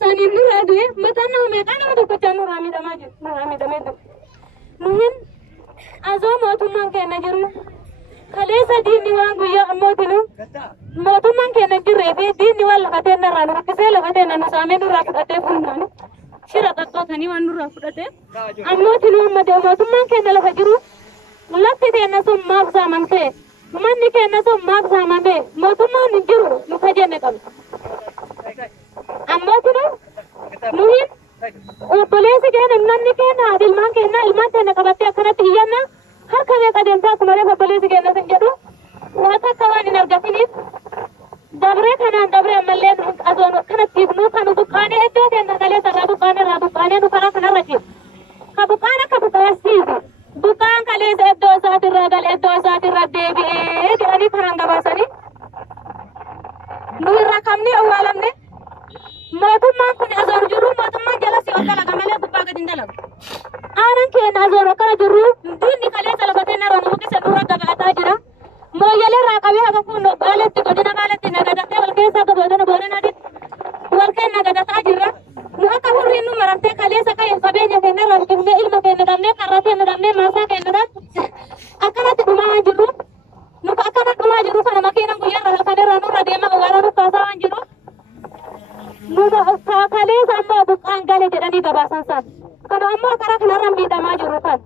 Sani nurra du'e mataan nama meeqaa nama tokkochaa nurraa miidhamaa jiru. Nurraa miidhamee jiru. Nuhin azoo mootummaan keenya jiru. Kaleessa diinni waan guyyaa ammootinu mootummaan keenya jirree fi diinni waan lafatee narraa nu rakkisee lafatee nu saamee nurraa fudhatee funnaani. Shira xaxxootanii waan nurraa fudhatee ammootinu ammadee mootummaan keenya lafa jiru. Lafti keenya sun maaf saamamtee manni keenya sun maaf saamamee mootummaan hin jiru nu fajjenne qabu. Ammootinu nuhin obboleessi keenya namni keenya ilmaan keenya qabattee akkanatti hiyyanna harka meeqa deemtaa akkuma reef obboleessi keenya sin jedhu waan akka waan hin argatiniif dabree kanaan dabree ammallee azoon kanattiif nu kanu buqqaanee iddoo keenya galee sarraa buqqaanee nu karaa kanarra jiru. Ka buqqaan akka buqqaasiisu buqqaan kaleessa iddoo isaatirraa galee iddoo isaatirra deebi'ee jedhanii karaan gabaasanii nu irraa kamnee awwaalamne. Mootummaan kun azoor jiru mootummaan jalasi ol dalaga malee gubbaa gadi hin dalagu. Aanaan keenya azoor akkana jiru diinni kaleessa lafatee narra nu buqqise nurra gabaataa jira. Mooyyalee irraa qabee haga kun baaletti godina baaletti nagadatee wal keessaa gaboodana boonanaatti wal keenya nagadataa jirra. Nu akka hurriin nu maramtee kaleessa qabeenya keenya irraa buqqifnee ilma keenya dhabnee karraa keenya dhabnee maasaa keenya dhabnee akkanatti dhumaa jirru. Nu akkana dhumaa jirru kana makiinaan guyyaa irraa halkan irraa nurra deema awwaara nu kaasaa waan jiru. Nuba kaleessa ammoo buqqaan galee jedhanii gabaasan san. Kana ammoo karaa kanarra miidhamaa jiru kan.